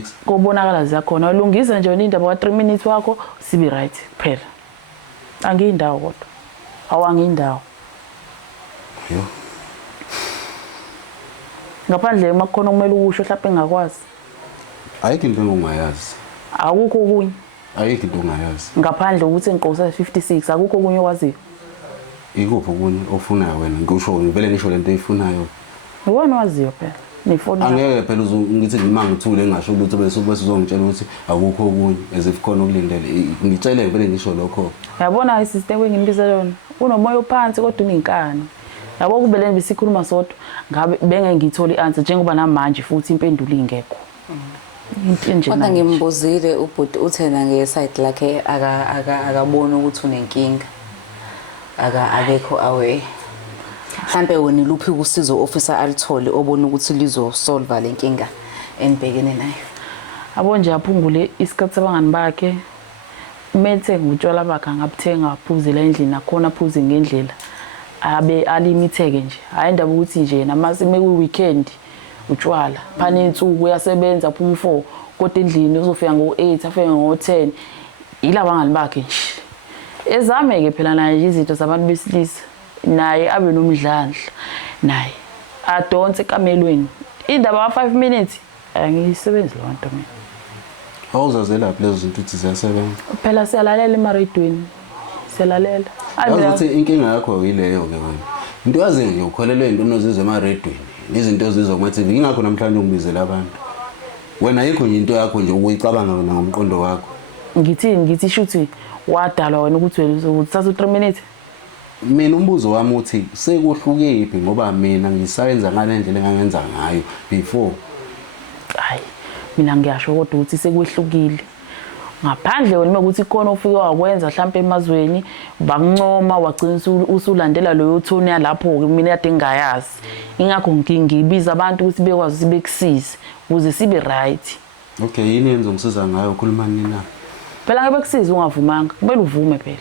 56 Kubonakala zakhona ulungisa nje indaba wa 3 minutes wakho sibe right phela. Angiyindawo kodwa. Awangiyindawo. Yo. Ngaphandle makukhona kumele ukusho mhlawumbe engakwazi. Ayikho into ongayazi. Akukho kunye. Ayikho into ongayazi. Ngaphandle ukuthi ngiqosa 56 akukho kunye okwaziyo. Ikuphi kunye ofunayo wena ngisho ngivele ngisho lento eyifunayo. Iwona waziyo phela. Nifona. Angeke phela ngithi noma ngithule ngisho ukuthi bese uzongitshela ukuthi akukho kunye as khona ukulindele. Ngitshele ngivele ngisho lokho. Yabona isister wengimbiza yona. Unomoya ophansi kodwa unenkani. Yabo kubeleni besikhuluma sodwa ngabe benge ngithola ianswer njengoba namanje futhi impendulo ingekho. Into nje kodwa ngimbuzile ubhuti uthena ngeside lakhe akabona ukuthi unenkinga akekho away mhlambe wena luphi usizo officer alithole obona ukuthi lizo solve le nkinga enibhekene nayo abo nje aphungule isikhathi sabangani bakhe methe ngutshwala bakhe ngabuthenga aphuzela endlini nakhona aphuze ngendlela abe alimitheke nje hayi indaba ukuthi nje namase meku weekend utshwala phana insuku uyasebenza phuma 4 kodwa endlini uzofika ngo8 afike ngo10 ila bangani bakhe nje ezameke phela naye izinto zabantu besilisa naye abe nomdlandla naye adonse kamelweni indaba wa 5 minutes angiyisebenzi lonto mina awuzazela lapha lezo zinto uthi ziyasebenza phela siyalalela emaredweni siyalalela ayithi inkinga yakho yileyo ke wena into yazi nje ukholelwe into onozizwe emaredweni izinto ezizwa kuma TV ingakho namhlanje ungibizela abantu wena ayikho nje into yakho nje ukuyicabanga ngomqondo wakho ngithi shuthi wadalwa wena ukuthi uthatha 3 minutes mina umbuzo wami uthi sekuhlukephi ngoba mina ngisayenza ngale ndlela engangenza ngayo before hayi mina ngiyasho kodwa ukuthi sekwehlukile ngaphandle wena ukuthi khona ufike wakwenza mhlawumbe emazweni bakuncoma wagcina usulandela loyo thoni yalapho ke mina kade ngingayazi ingakho ngibiza abantu ukuthi bekwazi sibekusize ukuze sibe right okay yini yenzo ngisiza ngayo ukhuluma nini na phela ngabe kusiza ungavumanga kumele uvume phela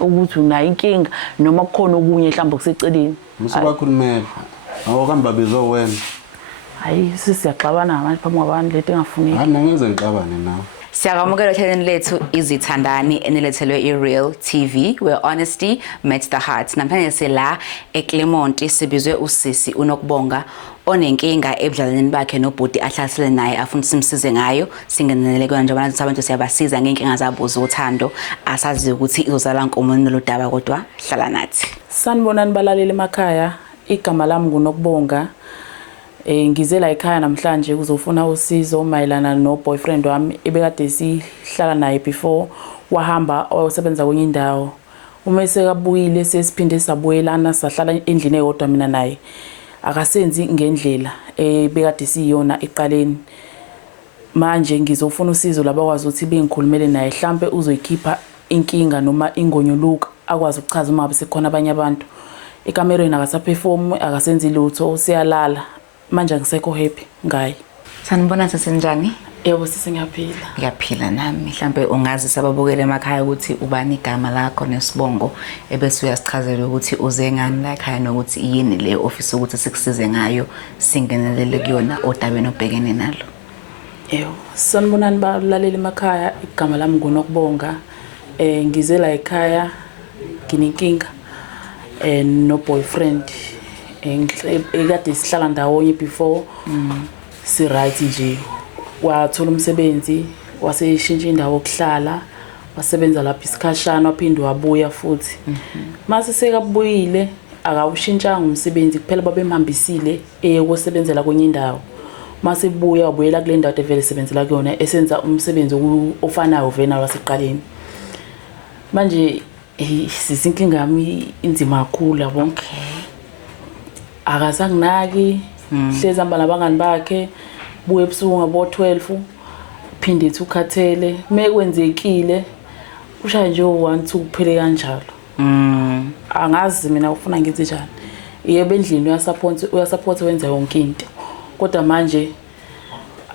ukuthi unayo inkinga noma kukhona okunye mhlawumbe kuseceleni musubakhulumela awukamba bizo wena hayi sisiyaxabana manje phambi kwabantu leto engafuneki hayi nangenze ngixabane nawe Siyakamukela hlelweni lethu izithandani enilethelwe iReal TV where honesty meets the heart. Namhlanje sila eClermont sibizwe usisi unokubonga onenkinga ebudlaleni bakhe nobhuti ahlasele naye afuna simsize ngayo singenelele kona nje abantu siyabasiza ngenkinga zabo zothando asazi ukuthi izozala nkomo lodaba kodwa hlala nathi. Sanibonani balaleli emakhaya igama lami ngunokubonga ngize la ekhaya namhlanje kuzofuna usizo mayelana no boyfriend wami ebekade sihlala naye before wahamba osebenza kwenye indawo uma esekabuyile sesiphinde sabuyelana sahlala endlini eyodwa mina naye akasenzi ngendlela ebekade siyona eqaleni manje ngizofuna usizo labakwazi ukuthi bengikhulumele naye mhlambe uzoyikhipha inkinga noma ingonyoluka akwazi ukuchaza uma besekhona abanye abantu ekamereni akasaperform akasenzi lutho siyalala manje ngisekho happy ngayi Sanibona sesenjani yebo sisengiyaphila ngiyaphila nami mhlambe ungazi sababukele emakhaya ukuthi ubani igama lakho nesibongo ebese uyasichazela ukuthi uze ngani la ekhaya nokuthi yini le office ukuthi sikusize ngayo singenelele kuyona odabeni obhekene nalo yebo sanibonani balaleli emakhaya igama lami ngunokubonga ngize la ekhaya nginenkinga no boyfriend ekade sihlala ndawonye before si right nje wathola umsebenzi waseshintsha indawo okuhlala wasebenza lapha isikhashana waphinde wabuya futhi mase sekabuyile akawushintshanga umsebenzi kuphela babemhambisile eyokosebenzela kwenye indawo mase buya wabuyela kule ndawo evele sebenzela kuyona esenza umsebenzi ofanayo vena waseqaleni manje sizinkinga yami inzima kakhulu yabo akasanginaki hleza mbala bangani bakhe buye ebusuku ngabo 12 phinde ethi ukhathele mekwenzekile ushaya nje u1 2 kuphele kanjalo angazi mina ufuna ngithi njani yebo endlini uyasupport wenza yonke into kodwa manje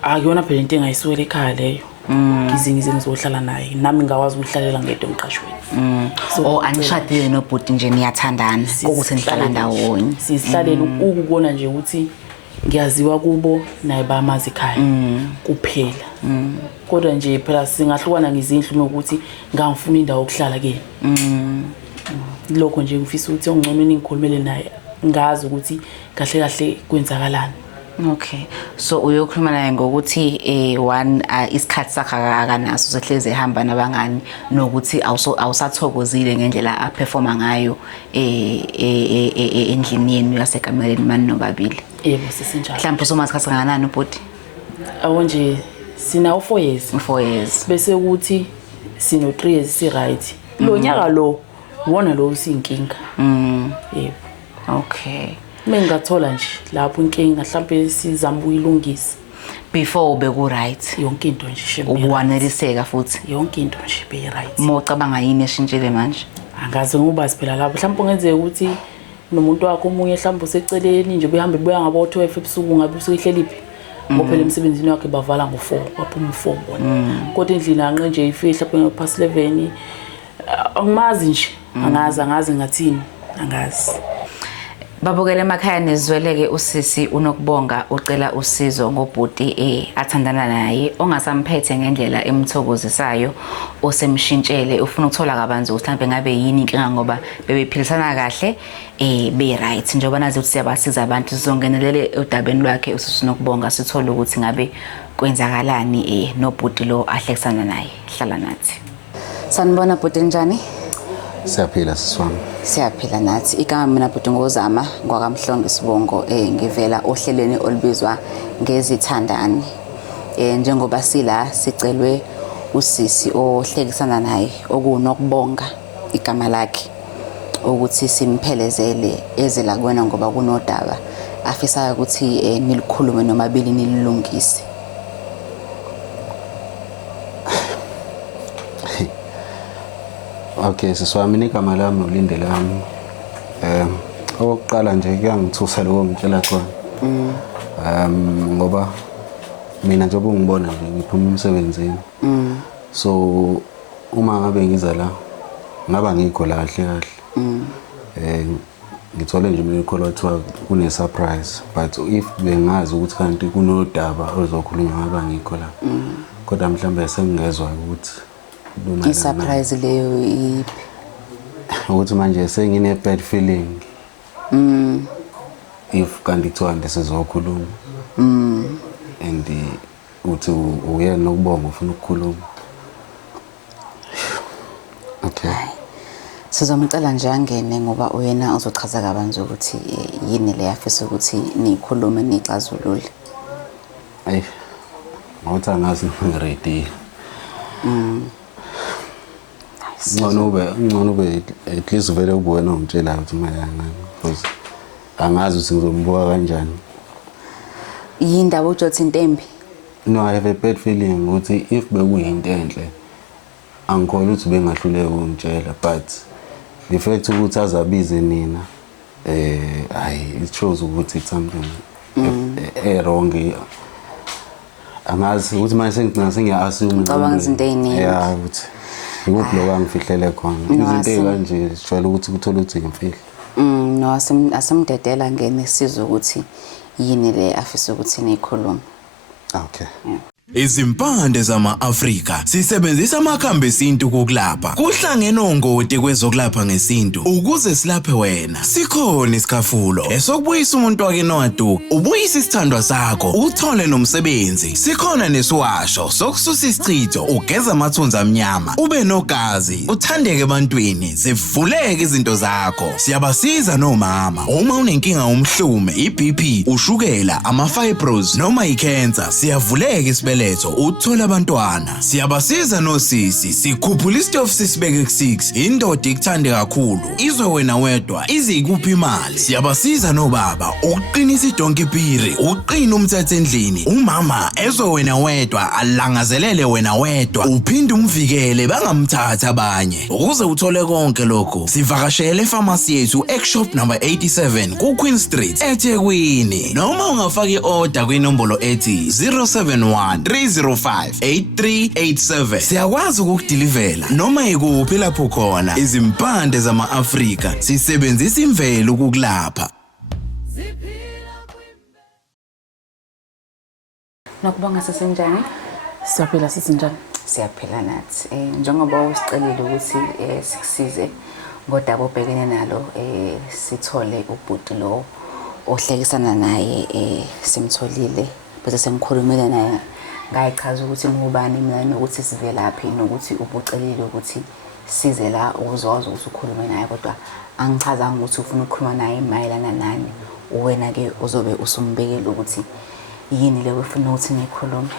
akuyona phela into engayisuwela ekhaya leyo ngizingize ngizohlala naye nami ngawazi ukuhlalela ngedwa emqashweni so anishadile nobhuti nje niyathandana ukuthi nihlala ndawonye sisihlalela ukubona nje ukuthi ngiyaziwa kubo naye bamazi ekhaya kuphela kodwa nje phela singahlukana ngezindlu ngokuthi ngangifuna indawo yokuhlala kuyena. Lokho nje ngifisa ukuthi ongcono ningikhulumele naye ngazi ukuthi kahle kahle kwenzakalani. Okay, so uyokhuluma naye ngokuthi one isikhathi sakhe akanaso sehleze ehamba nabangani nokuthi awusathokozile ngendlela aperforma ngayo endlini yenu yasekameleni mani nobabili. Yebo sisinjalo. Mhlawumbe somasikhathi kangakanani ubhuti? Awu nje sina 4 years. 4 years. Bese ukuthi sino 3 years si right. Lo nyaka lo wona lo usinkinga. Yebo. Okay. Mengathola nje lapho inkinga mhlawumbe sizama ukuyilungisa. Before beku right. Yonke into nje shembe. Ubuwaneliseka futhi. Yonke into nje be right. Mocabanga yini eshintshile manje? Angazi ngoba siphela lapho mhlawumbe kungenzeka ukuthi nomuntu wakho omunye mhlawumbe useceleni nje behambe buya ngabo 12 ebusuku ngabe usuhleliphi. Ngophela emsebenzini wakhe bavala ngo4 baphuma u4 bona. Kodwa endlini anqe nje ifihla phela past 11. Angimazi nje. Angazi ngathini. Angazi. Babukele emakhaya nezweleke usisi unokubonga ucela usizo ngobhuti athandana naye ongasamphethe ngendlela emthokozisayo osemshintshele ufuna ukuthola kabanzi ukuthi mhlawumbe ngabe yini inkinga ngoba bebephilisana kahle be right njengoba nazi ukuthi siyabasiza abantu sizongenelele udabeni lwakhe usisi unokubonga sithole ukuthi ngabe kwenzakalani nobhuti lo ahlekisana naye. Hlala nathi. Sanibona bhuti njani? Siyaphila siswami. Siyaphila nathi. Igama mina bhuti ngozama ngwakamhlonge Sibongo ngivela ohlelweni olubizwa ngezithandani. Njengoba sila sicelwe usisi ohlekisana naye okunokubonga igama lakhe ukuthi simphelezele ezela kuwena ngoba kunodaba afisa ukuthi nilikhulume nomabili nililungise. Okay, siswami igama lami uLindelami. Okokuqala nje kuyangithusa lokho ngitshela khona. Ngoba mina nje ubungibona nje ngiphuma emsebenzini. So uma ngabe ngiza la ngaba ngikho la kahle kahle. Ngithole nje mina ikhola kuthiwa kune surprise but if bengazi ukuthi kanti kunodaba ozokhulunywa ngaba ngikho la. Kodwa mhlambe sengezwe ukuthi isurprise leyo ukuthi manje sengine bad feeling. If kanti kuthiwa ndisizokhuluma. And uthi uyena nokubonga ufuna ukukhuluma. Okay. Sizomcela nje angene ngoba uyena uzochaza kabanzi ukuthi yini le yafisa ukuthi nikhulume nicazulule. Ay. Ngawuthi angazi ngiready. Ngcono ube at least vele ubona ungitshela ukuthi mayangani because angazi ukuthi ngizombuka kanjani. Yindaba uJothi Ntembi. No, I have a bad feeling ukuthi if bekuyinto enhle angikholwa ukuthi bengahluleka ukungitshela but the fact ukuthi azabize nina it shows ukuthi it's something wrong. Angazi ukuthi manje sengiya assume cabanga izinto eziningi. Yeah, ukuthi ikuphi lo wangifihlele khona. Izinto ezikanje sijwayele ukuthi kuthola ukuthi ngimfihla. No, asimdedela ngene sizwe ukuthi yini le afisa ukuthi nikhulume. Okay. Yeah. Izimpande zama-Afrika sisebenzisa amakhambi esintu kokulapha. Kuhlangene ongoti kwezokulapha ngesintu ukuze silaphe wena. Sikhona isikhafulo esokubuyisa umuntu wake nowaduka, ubuyisa isithandwa sakho, uthole nomsebenzi. Sikhona nesiwasho sokususa isichitho, ugeza amathunzi amnyama, ube nogazi, uthandeke ebantwini, zivuleke izinto zakho. Siyabasiza nomama uma unenkinga umhlume, iBP, ushukela, ama-fibros noma icancer. Siyavuleka isibele letho uthola abantwana. Siyabasiza nosisi, sikhuphula istove sisibeke ku6. Indoda ikuthande kakhulu, izwe wena wedwa izikuphi imali. Siyabasiza nobaba, uqinisa idonki phiri, uqina umthetho endlini. Umama ezwe wena wedwa, alangazelele wena wedwa, uphinde umvikele bangamthatha abanye. Ukuze uthole konke lokho, sivakashele epharmacy yethu eShop number 87 ku Queen Street eThekwini. Noma ungafaka iorder kwinombolo ethi 071 3058387. Siyakwazi ukukudilivela noma ikuphi lapho khona. Izimpande zama-Afrika sisebenzisa imvelo ukukulapha. Nokubonga sesenjani? Siyaphila sithi njani? Siyaphila nathi. Njengoba usicelile ukuthi sikusize ngodaba obhekene nalo sithole ubhuti lo ohlekisana naye simtholile bese sengikhulumile naye ngayichaza ukuthi ngubani mina nokuthi sivelaphi nokuthi ubucelile ukuthi size la uzokwazi ukuthi ukhulume naye kodwa angichazanga ukuthi ufuna ukukhuluma naye mayelana nani. Wena ke uzobe usumbekela ukuthi yini le ufuna ukuthi nikhulume.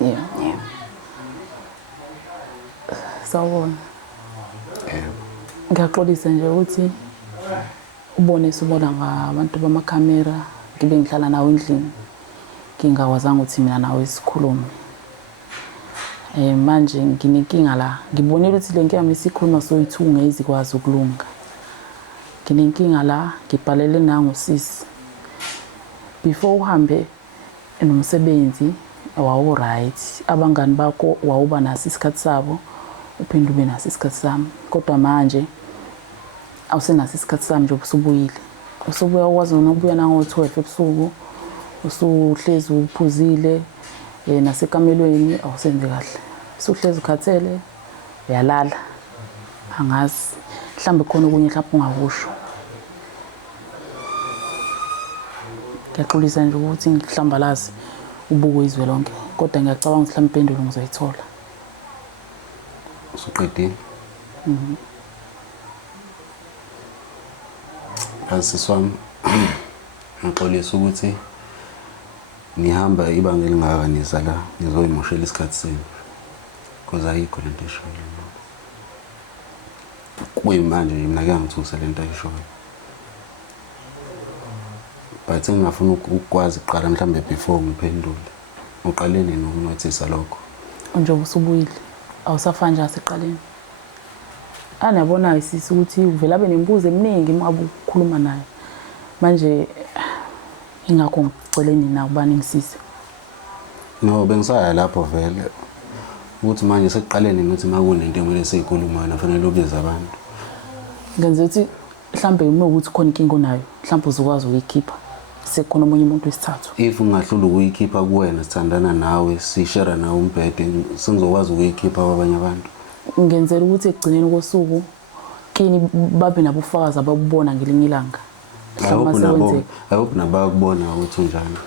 Yeah. Sawubona. Ngiyaxolisa nje ukuthi ubone sibona ngabantu bamakhamera ngibe ngihlala nawe endlini ngingawazanga ukuthi mina nawe sikhulume. Manje nginenkinga la ngibonile ukuthi le nkinga mesikhuluma soyithunga ezikwazi ukulunga. Nginenkinga la ngibhalele nangosisi before uhambe nomsebenzi wawu right abangani bakho wawuba naso isikhathi sabo uphinde ube naso isikhathi sami kodwa manje awusenaso isikhathi sami nje ubusubuyile usubuya ukwazi nokubuya nango-12 ebusuku usuhlezi uphuzile nasekamelweni awusenze kahle usuhlezi ukhathele uyalala angazi mhlambe khona okunye mhlawumbe ungakusho. Ngiyaxolisa nje ukuthi ngihlambalazi ubuko izwe lonke kodwa ngiyacabanga ukuthi mhlawumbe impendulo ngizoyithola. Usuqedile? Asiswami ngixolisa ukuthi ngihamba ibanga elingakanisa la ngizoyimoshela isikhathi senu because ayikho lento eshoyo kuyimanje mina ke ngithusa lento ayishoyo but ngingafuna ukwazi uqala mhlambe before ngiphendule uqaleni nokunothisa lokho njengoba usubuyile awusafana nje asiqaleni anabona isisi ukuthi uvela abe nembuzo eminingi ngabe ukukhuluma naye manje ingakho ngiceleni na ubani ngisise. No bengisaya lapho vele ukuthi manje sekuqaleni nokuthi makunento emele siyikhuluma nafanele ubize abantu ngenze ukuthi mhlambe uma ukuthi khona inkinga onayo mhlambe uzokwazi ukuyikhipha sekukhona omunye umuntu wesithathu if ungahlula ukuyikhipha kuwena sithandana nawe sishare nawe umbhede singizokwazi ukuyikhipha kwabanye abantu. Ngenzela ukuthi ekugcineni kosuku kini babe nabufakazi ababubona ngelinye ilanga. Ayobona nabakubona ukuthi unjani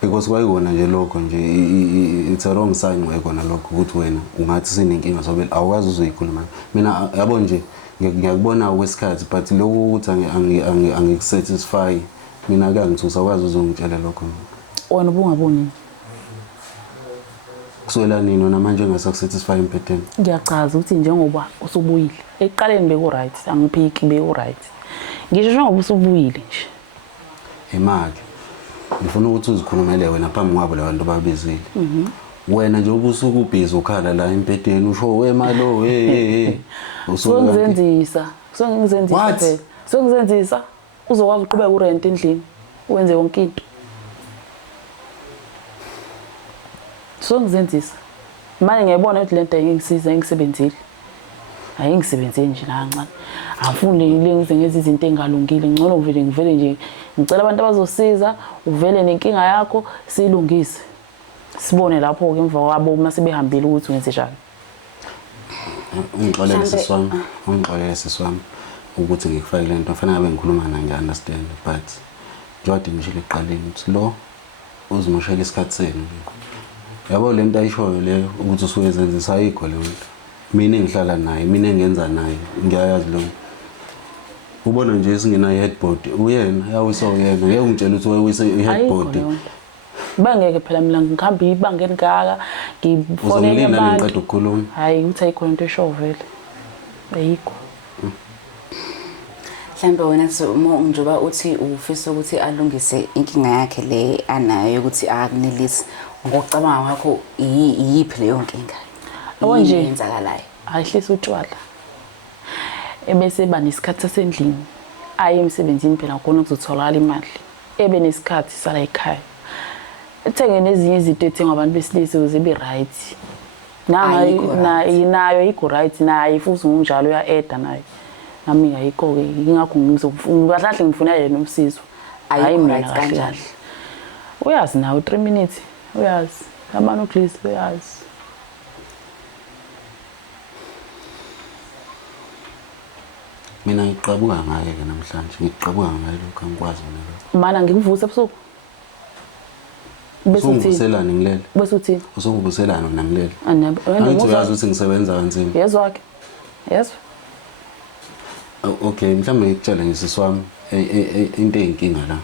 because kwayikona nje lokho nje it's a wrong sign wayikona lokho ukuthi wena ungathi sinenkinga sobela awukwazi uzoyikhuluma mina yabo nje ngiyakubona okwesikhathi but lokho ukuthi angikusatisfy mina ke ngithusa ukwazi uzongitshela lokho wena ubungaboni kuswela nini namanje ngasakusatisfy impetheni. Ngiyachaza ukuthi njengoba usubuyile eqaleni beku right angiphiki beku right ngisho njengoba usubuyile nje imali ngifuna ukuthi uzikhulumele wena phambi kwabo labantu babizile wena nje ubusuku ubhizi ukhala la impetheni usho wemalo usongizenzisa phela songizenzisa uzokwazi uqhubeka urent endlini wenze yonke into songizenzisa manje ngiyabona ukuthi lento ayingisiza ngisebenzile ayingisebenze nje kancane afune ngilengize ngezi izinto engalungile ngcono ngivele nje ngicela abantu abazosiza uvele nenkinga yakho silungise sibone lapho ke emva kwabo uma sebehambile ukuthi wenze njani. Ungixolele siswami ukuthi ngikufake lento fanele ngabe ngikhuluma naye ngi-understand but njengoba ngishilo eqaleni ukuthi lo uzimoshela isikhathi senu yabo lento ayishoyo leyo ukuthi usuyenzisa ayikho leyo nto mina engihlala naye mina engenza naye ngiyayazi lo ubona nje singenayo headboard uyena yawisa uyena ngeke ungitshela ukuthi wayisa iheadboard bangeke phela mina ngikhamba ibanga elingaka ngifonele abantu ngiqeda ukukhuluma hayi uthi ayikho into esho vele ayikho. Mhlambe wena njengoba uthi ufisa ukuthi alungise inkinga yakhe le anayo ukuthi akunelisi ngokucabanga kwakho iyiphi leyo nkinga nje yenzakalayo ayihlisa utshwala ebese banesikhathi sasendlini aye emsebenzini phela khona kuzotholakala imali ebe nesikhathi sala ekhaya ethenge nezinye izinto ethengwa abantu besilisa ukuze be right nayo ayikho right nayo futhi unjalo uya-eda nayo nami ngayikho-ke ingakho kahle ngifuna yena usizo hayi mina kanjani uyazi nawe 3 minutes uyazi Abantu uGleys beyazi. Mina ngiqabuka ngaye ke namhlanje. Ngiqabuka ngaye lokho angikwazi mina lokho. Mana ngikuvusa ebusuku. Bese uthini? Usungibuselana ngilele. Bese uthini? Usungibuselana mina ngilele. Angithi uyazi ukuthi ngisebenza kanzima. Yezwa ke. Yezwa. Okay, mhlawumbe ngikutshela ngisisi wami into eyinkinga la.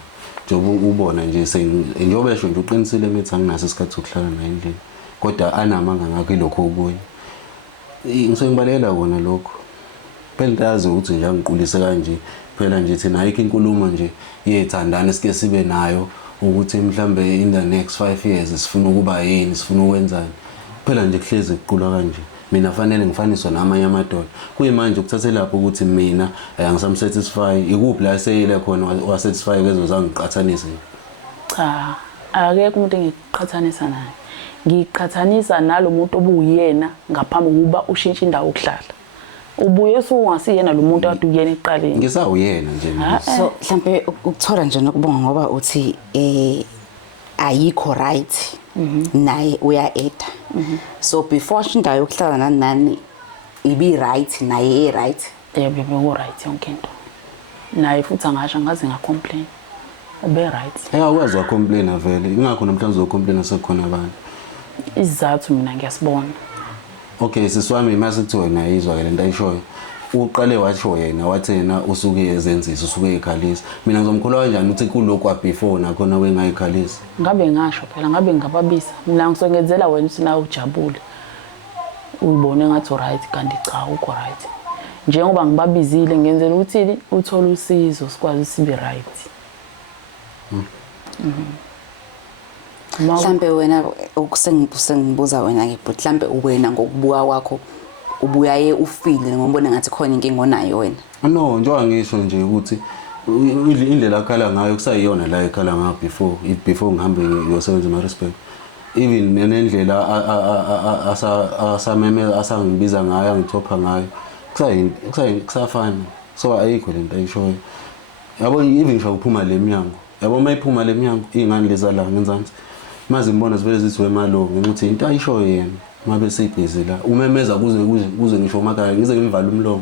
Njengoba ubona nje njengoba esho nje uqinisile mithi anginaso isikhathi sokuhlala naye endlini. Kodwa anamanga ngakho ilokho okuye. Ngisengibalela kona lokho. Phela ntazi ukuthi nje angiqulise kanje. Phela nje thina ayikho inkulumo nje yethandana sike sibe nayo ukuthi mhlambe in the next 5 years sifuna ukuba yini, sifuna ukwenzani. Phela nje kuhlezi kuqula kanje. Mina fanele ngifaniswe namanye amadoda. Kuyimanje ukuthathe lapho ukuthi mina angisamsatisfy. Ikuphi la seyile khona wasatisfy kezo zangiqhathanise. Cha, akekho umuntu engiqhathanisa naye. Ngiqhathanisa nalomuntu obuyena ngaphambi kuba ushintshe indawo yokuhlala. Ubuye ungasiyena lo muntu ade uyena eqaleni. Ngisawuyena nje. So mhlambe ukuthola nje nokubonga ngoba uthi ayikho right naye uya-eda. So before shinda yokuhlala nani ibi right naye e-right. Bebe ku-right yonke into. Naye futhi angasho ngaze ngacomplain. Ube right. Akwazi wacomplaina vele. Ingakho namhlanje uzocomplaina sekukhona abantu. Isizathu mina ngiyasibona. Okay, siswami mase kuthiwa yena izwa ke lento ayishoyo. Uqale washo yena wathi yena usuke ezenzisa usuke ekhalisa. Mina ngizomkhulwa kanjani uthi kulokwa before nakhona wengayikhalisa. Ngabe ngasho phela ngabe ngababisa. Mina ngisongezela wena uthi nawe ujabule. Uyibone ngathi right kanti cha ukho right. Njengoba ngibabizile ngenzela ukuthi uthole usizo sikwazi sibe right. Mhlambe wena ukusengibuza wena ke but mhlambe wena ngokubuka kwakho ubuyaye ufile ngombona ngathi khona inkinga onayo wena. No, njengoba ngisho nje ukuthi indlela akhala ngayo kusayiyona la ekhala ngayo before ngihambe ngiyosebenza eMaritzburg. Even nendlela asangibiza ngayo angithopha ngayo kusafana. So ayikho lento ayishoyo. Yabo even ngisho ukuphuma leminyango. Yabo mayiphuma leminyango izingane lezala ngenzansi. Maze ngibona sivele zithi wemalo ngithi into ayishoyo yena mabe sebhizi la. Umemeza kuze ngisho makaya ngize ngimvala umlomo.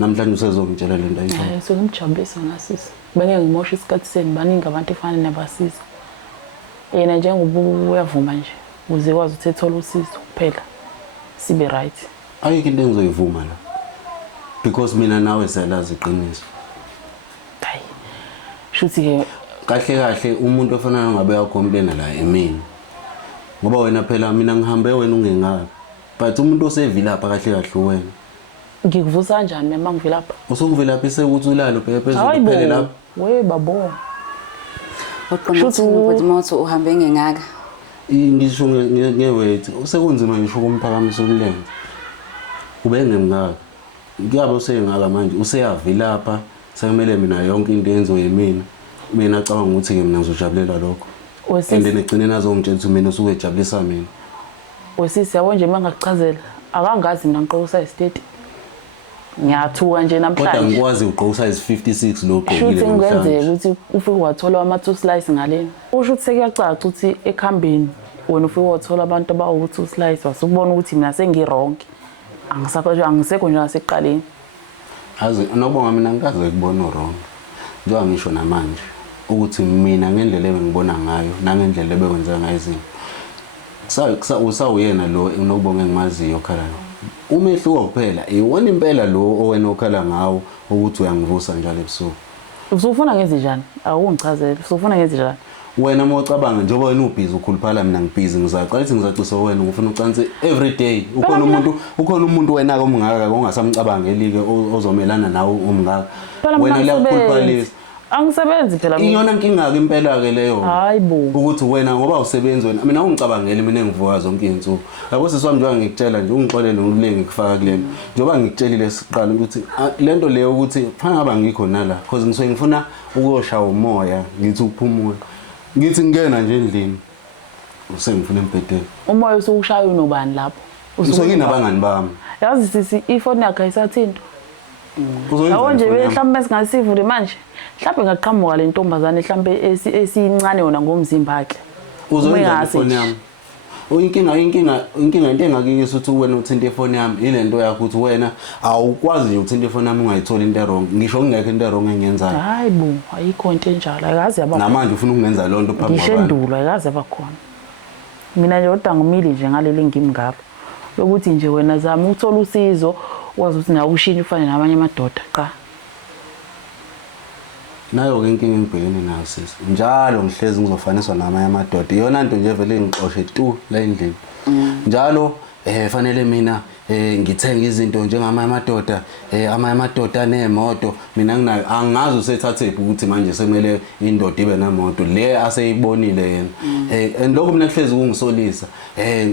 Namhlanje usezongitshela lento ayishoyo. So ngimjabulisa ngasisi. Benge ngimosha isikhathi seni baningi abantu efana nabasiza. Yena njengoba uyavuma nje uze wazi ukuthi ethola usizo kuphela sibe right. Ayikho into engizoyivuma la. Because mina nawe siyalazi iqiniso. Hayi. Shuthi ke Kahle umuntu ofana ngabe uyacomplaina la emini. Ngoba wena phela mina ngihambe wena ungengaka. But umuntu osevilapha kahle wena. ngikuvusa kanjani mama ngivilapha? Usungivilapha sekuthi ulalo phezulu kuphele lapha. We babo. Uqonda ukuthi moto uhambe ngengaka. Ngisho ngeweight sekunzima ngisho kumphakamisa ukulenza. Ube ngengaka. Kuyabe usengaka manje useyavilapha sekumele mina yonke into enzo yemina. Mina acabanga ukuthi ke mina ngizojabulela lokho. Ende negcine nazongitshela ukuthi mina usuke ejabulisa mina. Wesisi yabo nje mangakuchazela akangazi mina ngiqokusa istate. Ngiyathuka nje namhlanje. Kodwa ngikwazi uqokusa is 56 lo qokile namhlanje. Shuthi ngenzeka ukuthi ufike wathola ama2 slice ngaleni. Usho ukuthi sekuyacaca ukuthi ekhambeni wena ufike wathola abantu abawu2 slice wasubona ukuthi mina sengirong. Angisekho nje ngaseqaleni. Azi nobonga mina ngikaze ukubona wrong. Njengoba ngisho namanje ukuthi mina ngendlela ebengibona ngayo nangendlela ebewenza ngayo izinto. Usawuyena lo enokubonga engimaziyo khala. Umehluko kuphela iwona impela lo owena okhala ngawo ukuthi uyangivusa njalo ebusuku. Usufuna ngenze njani? Awungichazele. Usufuna ngenze njani? Wena mocabanga njengoba wena ubhizi ukhuluphala mina ngibhizi ngizaqala ukuthi ngizacisa wena ngifuna ucansi every day. Ukhona umuntu wena omngaka ongasamcabanga elike ozomelana nawe umngaka. Wena liyakhuluphalisa. Angisebenzi phela mina. Iyona inkinga ke impela ke leyo. Hayibo. Ukuthi wena ngoba usebenza wena mina ungicabangele mina engivuka zonke izinsuku. Yabo siswami njengoba ngikutshela nje ungixolele ngilenge ngikufaka kulento. Njengoba ngikutshelile siqala ukuthi lento leyo ukuthi kufanele ngaba ngikho nala because ngisuke ngifuna ukuyoshaya umoya ngithi ukuphumula. Ngithi ngena nje endlini. Usengifuna empedeni. Umoya usukushaya unobani lapho? Usuke nabangani bami. Yazi sisi ifoni yakhe ayisathinto. Yabo nje mhlawumbe singasivule manje. Mhlawumbe ngaqhamuka le ntombazane mhlawumbe esiyincane yona ngomzimba wakhe. Uzoyenza ifoni yami. inkinga into engakuyisa ukuthi wena uthinta ifoni yami ile nto yakho ukuthi wena awukwazi nje ukuthinta ifoni yami ungayithola into wrong ngisho kungekho into wrong engiyenzayo hayi bo ayikho into enjalo ayikaze yaba namanje ufuna ukungenza lonto phambi kwabantu ngishendulo ayikaze yaba khona mina nje kodwa ngimile nje ngaleli ngimi ngapha lokuthi nje wena zama uthola usizo wazi ukuthi nawe ushintshe ufane nabanye amadoda cha nayo ke inkinga engibhekene nayo sisi njalo ngihlezi ngizofaniswa namanye amadoda iyona nto nje vele ngixoshe tu la endlini njalo fanele mina ngithenga izinto njengamanye amadoda amanye amadoda nemoto mina nginayo angazi usethathephi ukuthi manje semele indoda ibe nemoto le aseyibonile yena lokho mina kuhlezi kungisolisa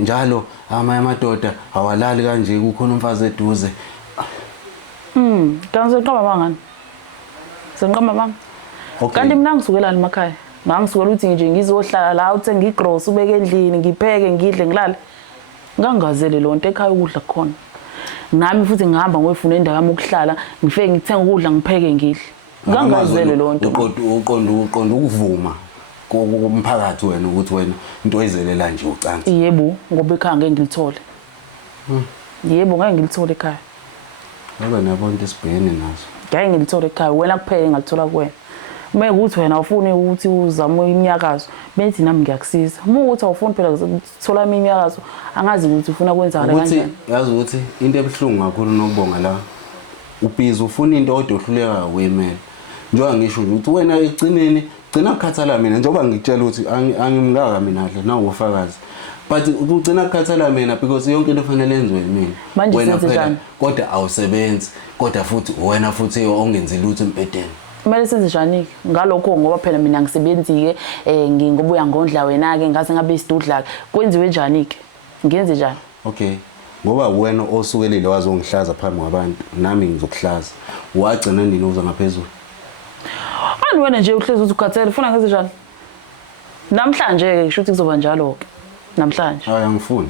njalo amanye amadoda awalali kanje kukhona umfazi eduze kanti seqaba bangani senqama bang kanti mina ngisukelana emakhaya ngangisukela ukuthi nje ngizohlala la uthenga igross ubeke endlini ngipheke ngidle ngilale ngangazele lonto ekhaya ukudla khona nami futhi ngihamba ngoyifuna indawo yami ukuhlala ngifike ngithenga ukudla ngipheke ngidle ngangazele lonto uqonda ukuvuma kumphakathi wena ukuthi wena into oyizelela nje ucansi yebo ngoba ekhaya ngeke ngilithole yebo ngeke ngilithole ekhaya ngoba nabona isibhekene nazo ngeke ngilithole ekhaya wena kuphela ngalithola kuwena uma ukuthi wena awufuni ukuthi uzame iminyakazo bethi nami ngiyakusiza uma ukuthi awufuni phela ukuthola iminyakazo angazi ukuthi ufuna kwenzakala kanjani yazi ukuthi into ebuhlungu kakhulu nokubonga la ubhizi ufuna into odohluleka kwemela njengoba ngisho ukuthi wena egcineni gcina ukukhathala mina njengoba ngikutshela ukuthi angimngaka mina kahle nawufakazi but ugcina ukukhathala mina because yonke into efanele yenziwe yimina wena phela kodwa awusebenzi kodwa futhi wena futhi ongenzi lutho empedeni kumele senze njani ngalokho ngoba phela mina ngisebenzi ke ngobuya ngondla wena ke ngase ngabe isidudla kwenziwe njani ke ngenze njani okay ngoba wena osukelile wazongihlaza phambi kwabantu nami ngizokuhlaza wagcina nini uza ngaphezulu ani wena nje uhlezi uthi ukhathele ufuna ngenze njani namhlanje ke kusho ukuthi kuzoba njalo ke namhlanje hayi angifuni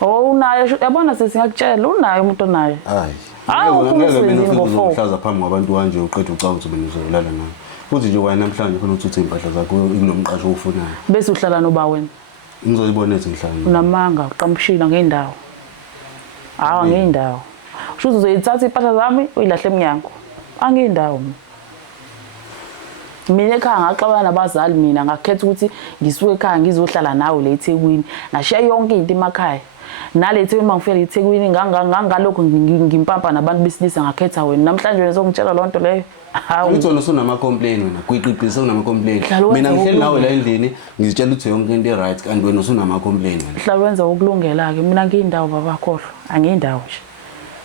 namhlanje unayo yabona sesingakutshela unayo umuntu onayo hayi ngeke mina uzokuhlaza phambi kwabantu kanje uqeda ucawa ukuthi mina ngizolala nawe futhi nje wena namhlanje khona ukuthi impahla zakho kulomqasho ofunayo bese uhlala noba wena ngizoyibona ethi ngihlala unamanga uqamshila ngeendawo hawa ngeendawo usho uzoyithatha impahla zami uyilahle eminyango angeendawo mina ekhaya ngaxabana nabazali mina ngakhetha ukuthi ngisuke ekhaya ngizohlala nawe le eThekwini ngashiya yonke into emakhaya nalethe uma ngifika eThekwini ngangalokho ngimpampa nabantu besilisa ngakhetha wena namhlanje wena sokungitshela lonto leyo hawu ngithona usunama complaint wena kuyiqiqisa unama complaint mina ngihleli nawe la endlini ngizitshela ukuthi yonke into right kanti wena usunama complaint wena hlala wenza ukulungela ke mina ngiyindawo baba khohlwa angiyindawo nje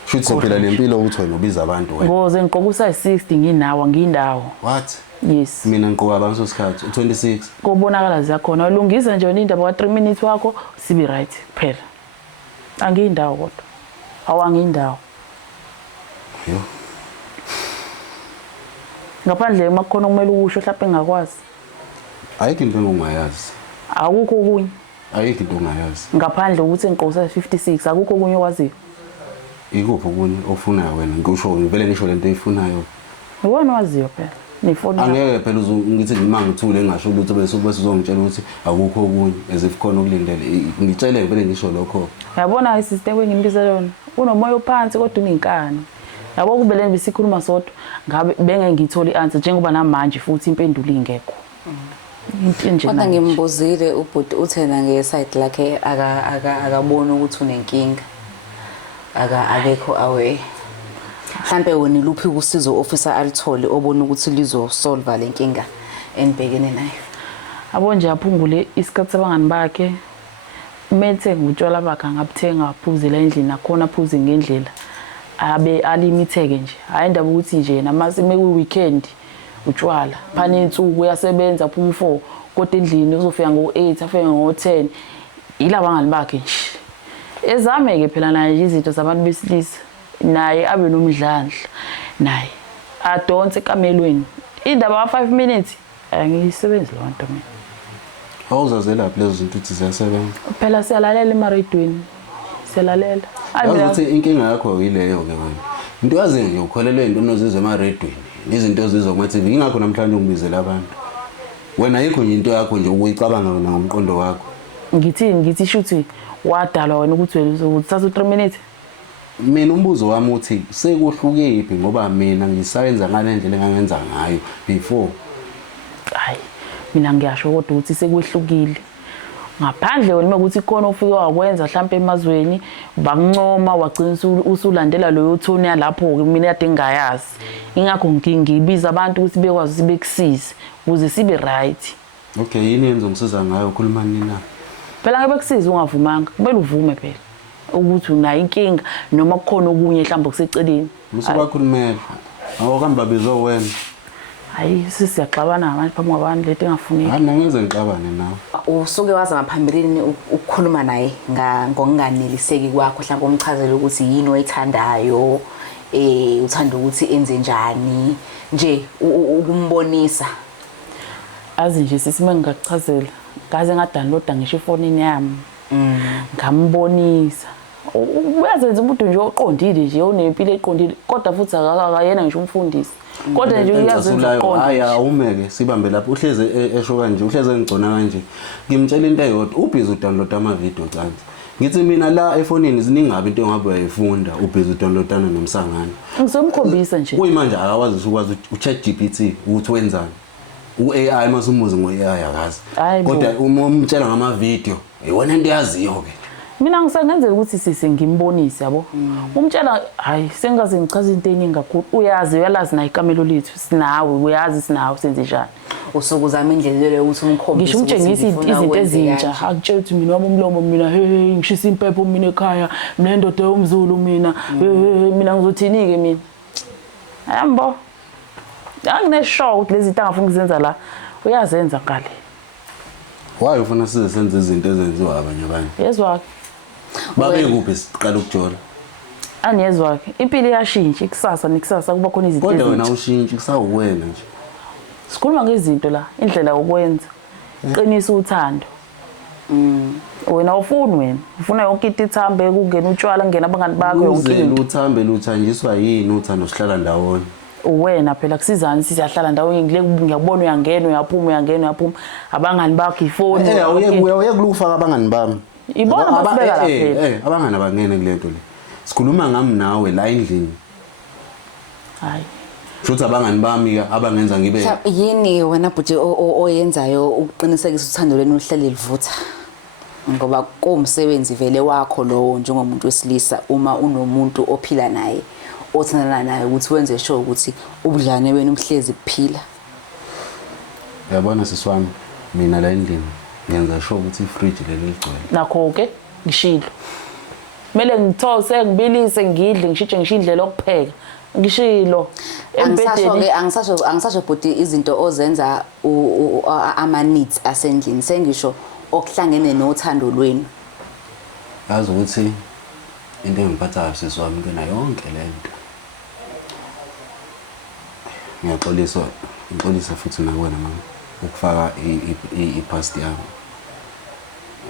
futhi phela lempilo ukuthi wena ubiza abantu wena ngoze ngiqokusa 60 nginawo ngiyindawo what yes mina ngiqoka abanso sikhathi 26 kubonakala ziyakhona ulungisa nje wena indaba ka3 minutes wakho sibe right kuphela angiyindawo kodwa awangiyindawo yo ngaphandle emakhona kumele ukusho mhlawumbe engakwazi ayikho into ongayazi akukho okunye ayikho into ongayazi ngaphandle ukuthi ngiqokusa 56 akukho okunye okwaziyo ikuphi okunye ofunayo wena ngisho vele ngisho lento eyifunayo wena waziyo phela nifona angeke phela ngithi nima ngithule engasho ukuthi bese uzongitshela ukuthi akukho okunye as if khona ukulindele ngitshele vele ngisho lokho yabona isister kwengimbiza yona unomoya ophansi kodwa unenkani yabo kubeleni besikhuluma sodwa ngabe benge ngithola ianswer njengoba namanje futhi impendulo ingekho into nje kodwa ngimbuzile ubhuti uthena ngeside lakhe akabona ukuthi unenkinga akekho away mhlambe wena iluphi usizo officer alithole obona ukuthi lizosolve lenkinga enibhekene nayo abo nje aphungule isikhathi sabangani bakhe methe ngutshwala bakhe ngabuthenga aphuzela endlini akhona aphuze ngendlela abe alimitheke nje hayi indaba ukuthi nje namasi meku weekend utshwala phane insuku uyasebenza phuma 4 kodwa endlini uzofika ngo8 afike ngo10 ila bangani bakhe nje ezameke phela naye izinto zabantu besilisa naye abe nomdlandla naye adonse ekamelweni indaba 5 minutes angiyisebenzi lonto mina awuzazela lapha lezo zinto uthi ziyasebenza phela siyalalela emaredweni siyalalela ukuthi inkinga yakho yileyo ke wena into yazi nje ukholelwe into onozizwe emaredweni izinto ezizwa kuma TV ingakho namhlanje ungibizela abantu wena ayikho nje into yakho nje ukuyicabanga wena ngomqondo wakho ngithi shuthi wadalwa wena ukuthi wena uthatha 3 minutes. Mina umbuzo wami uthi sekuhlukephi ngoba mina ngisayenza ngale ndlela engangenza ngayo before. Hayi mina ngiyasho kodwa ukuthi sekwehlukile. Ngaphandle wena ukuthi khona ufike wakwenza mhlawumbe emazweni bakuncoma wagcina usulandela loyo thoni yalapho ke mina kade ngingayazi. Ingakho ngibiza abantu ukuthi bekwazi ukuthi bekusize ukuze sibe right. Okay yini yenzo ngisiza ngayo ukhuluma nini na? Phela ngabe kusiza ungavumanga kumele uvume phela ukuthi unayo inkinga noma kukhona okunye mhlawumbe kuseceleni. Musubakhulumela. Awukamba bizo wena. Hayi sisiyaxabana manje phambi kwabantu leti engafuneki. Hayi ngeze ngixabane nawe. Usuke waza ngaphambilini ukukhuluma naye ngokunganeliseki kwakho mhlawumbe umchazele ukuthi yini oyithandayo uthanda ukuthi enze njani nje ukumbonisa. Azi nje sisime ngikuchazela ngaze ngadownloada ngisho ifonini yami. Ngambonisa. Uyazenza umuntu nje oqondile nje onempilo eqondile kodwa futhi akayena ngisho umfundisi. Kodwa nje uyazenza uqonda. Hayi awumeke sibambe lapho uhleze esho kanje uhleze ngicona kanje. Ngimtshela into eyodwa ubhizi udownload ama video cansi. Ngithi mina la efonini ziningabe into engabe uyayifunda ubhizi udownloadana nomsangano. Ngizomkhombisa nje. Kuyimanje akakwazi ukwazi uChatGPT ukuthi wenzani. U-AI masumuzi ngo-AI akazi. Kodwa uma umtshela ngama video iwona into yaziyo ke. Mina ngisengenzela ukuthi sisi ngimbonise yabo. Umtshela hayi sengaze ngichaza into eningi kakhulu. Uyalazi na ikamelo lethu sinawe uyazi sinawe senze njani. Usuku zami indlela leyo ukuthi umkhombise ngisho umtshengisa izinto ezintsha akutshela ukuthi mina wami umlomo mina hey ngishisa impepho mina ekhaya mina indoda yomzulu mina mina ngizothini ke mina. Ayambo. Angineshow ukuthi lezi zinto angafuna ukuzenza la uyazenza ngale. Why ufuna sizenze izinto ezenziwa abanye abantu? Yezwa babe kuphi siqala ukujola? Aniyezwa ke impilo iyashintsha ikusasa nekusasa kuba khona izinto ezintsha. Kodwa wena ushintsha kusawuwena nje. Sikhuluma ngezinto la indlela yokwenza. Qinisa uthando. Wena ufuna yonke into ithambe kungena utshwala ngena abangani bakho yonke into. Uthambe luthanjiswa yini uthando sihlala ndawonye? Uwena phela kusizani siyahlala ndawonye ngiyakubona uyangena uyaphuma abangani bakho ifoni. Uye kulufaka abangani bami. Ibona basibeka la phela. Abangani abangene kulento le. Sikhuluma ngami nawe la endlini. Hayi. Shothi abangani bami abangenza ngibe. Yini wena bhuti oyenzayo ukuqinisekisa uthando lwenu uhlele livutha? Ngoba komsebenzi vele wakho lo njengomuntu wesilisa uma unomuntu ophila naye othandana naye ukuthi wenze sure ukuthi ubudlane benu buhlezi buphila. Yabona siswami mina la endlini ngenza sure ukuthi ifridge leli ligcwele. Nakho ke ngishilo. Kumele ngithose ngibilise ngidle ngishintshe indlela yokupheka. Ngishilo. Angisasho bhuti izinto ozenza ama needs asendlini sengisho okuhlangene nothando lwenu. Yazi ukuthi into engiphathayo siswami kena yonke lento. Ngixolisa futhi nakuwena mama ukufaka ipast yami.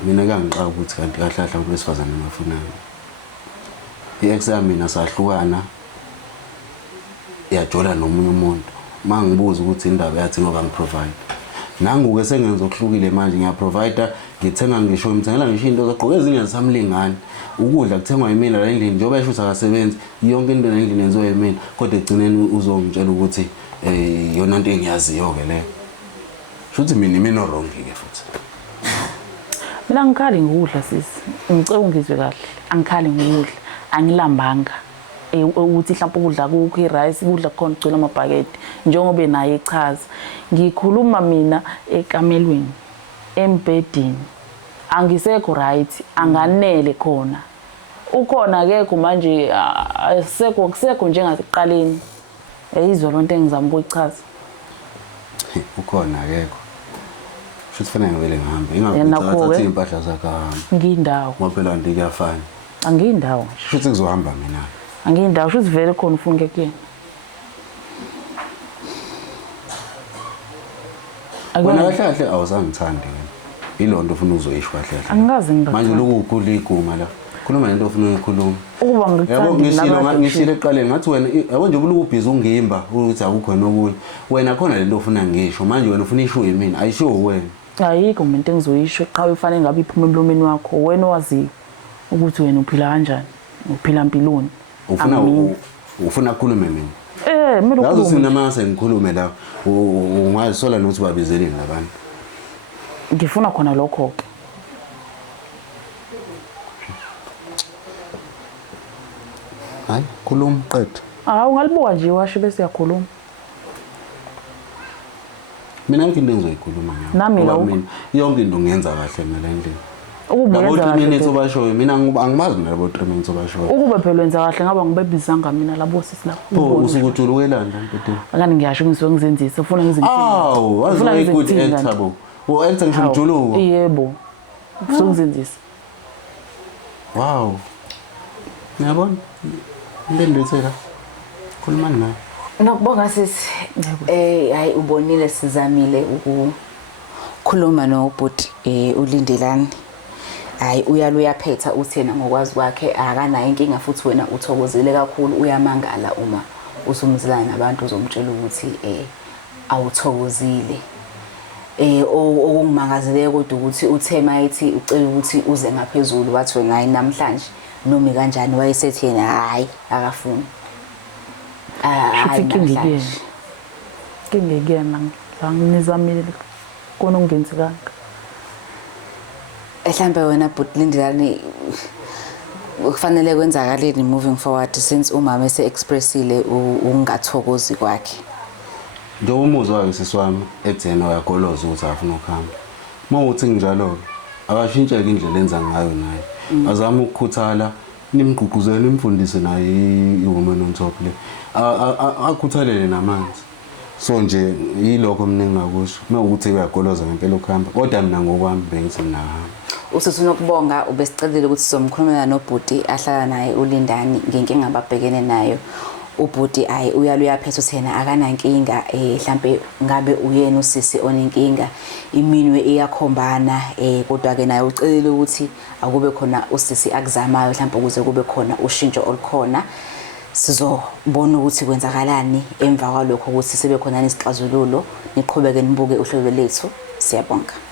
Mina kangiqaka ukuthi kanti kahlahla umuntu wesifazane ngafunana. Ex yami mina sahlukana. Yajola nomunye umuntu. Mangibuza ukuthi indaba yathi ngoba ngiprovide. Nangu-ke sengenza okuhlukile manje ngiyaprovide ngithenga ngisho ngithengela ngisho into zagqoka ezinye zisamlingani. Ukudla kuthengwa yimina la endlini njengoba esho ukuthi akasebenzi yonke into la endlini yenziwa yimina kodwa egcineni uzongitshela ukuthi yona into engiyaziyo ke leyo. Futhi mina wrong ke futhi. Mina ngikhali ngikudla sisi. Ngicela ungizwe kahle. Angikhali ngikudla. Angilambanga. Ukuthi mhlawumbe ukudla kukho irice kudla khona ugcina amabhakede njengoba naye echaza. Ngikhuluma mina ekamelweni embedini. Angisekho right, anganele khona. Ukhona akekho manje kusekho njengasekuqaleni. Eyizwa lonto engizama ukuyichaza. Ukhona akekho. Futhi fanele ngivele ngihambe. Ingakuthatha impahla zakho hamba. Ngindawo. Ngoba phela nto kuyafana. Angindawo. Futhi kuzohamba mina. Angindawo futhi vele khona ufuna kuyena. Wena kahle awusangithandi wena. Ilonto ufuna uzoyisho kahle. Angikaze ngibona. Manje lokugula iguma la. Khuluma ngento ofuna ukuyikhuluma. Ukuba ngikuthanda ngishilo eqaleni ngathi wena yabo nje ubulubhizi ungimba ukuthi akukho nokunye. Wena khona lento ofuna ngisho manje wena ufuna isho yimina ayisho wena. ayikho umuntu engizoyisho qha ufanele ngabe iphuma emlomeni wakho wena owazi ukuthi wena uphila kanjani uphila impiloni ufuna ukukhuluma mina kumele yazi ukhulume sinamase ngikhulume la ungazisola nokuthi babizeleni labantu ngifuna khona lokho ke hayi khuluma qedwe ungalibuka nje washo bese yakhuluma mina yonke into engizoyikhuluma Nami la mina yonke into ngiyenza kahle mina le ndlela ukuba labo yenza 3 minutes kahle obashoyo mina angimazi nalabo 3 minutes obashoyo ukube phela wenza kahle ngaba ngibebizanga mina labo sisi la usukuthi uwelanda mpethu akani ngiyasho ngisuke ngizenzisa ufuna ngizenzisa wazi way good actor bo actor ngisho mjuluko yebo usuke ngizenzisa wow ngiyabona into enditheka khulumani naye Nokubonga sisi hayi ubonile sizamile ukukhuluma nobhuti ulindelani hayi uyaphetha uthena ngokwazi kwakhe akanayo inkinga futhi wena uthokozile kakhulu uyamangala uma usumzilana nabantu uzomtshela ukuthi awuthokozile okungimangazile kodwa ukuthi uthema ethi ucela ukuthi uze ngaphezulu wathi wena hayi namhlanje noma kanjani wayesethi yena hayi akafuni kingekena ngizamile kona ungenzekanga mhlambe wena but Lindelani kufanele kwenzakaleni moving forward since umama ese-expressile ungathokozi kwakhe njengoba umuzwa wayo sisiwami ethena uyagoloza ukuthi afuna ukuhamba mawuthi njalo akashintsheke indlela enza ngayo naye azama ukukhuthala nimgqugquzele nimfundise naye iwoman on top le akhuthalele namanzi so nje yilokho mina engakusho mawukuthi uyagoloza ngempela ukuhamba kodwa mina ngokwami bengithi ngahamba usithuna ukubonga ubesicelile ukuthi sizomkhulumela nobhuti ahlala naye uLindani ngenkinga ababhekene nayo ubhuti uyaphetha uthena akanankinga mhlambe ngabe uyena usisi onenkinga iminwe iyakhombana kodwa ke naye ucelile ukuthi akube khona usisi akuzamayo mhlambe ukuze kube khona ushintsho olukhona sizobona ukuthi kwenzakalani emva kwalokho ukuthi sebe khona nesixazululo niqhubeke nibuke uhlelo lethu siyabonga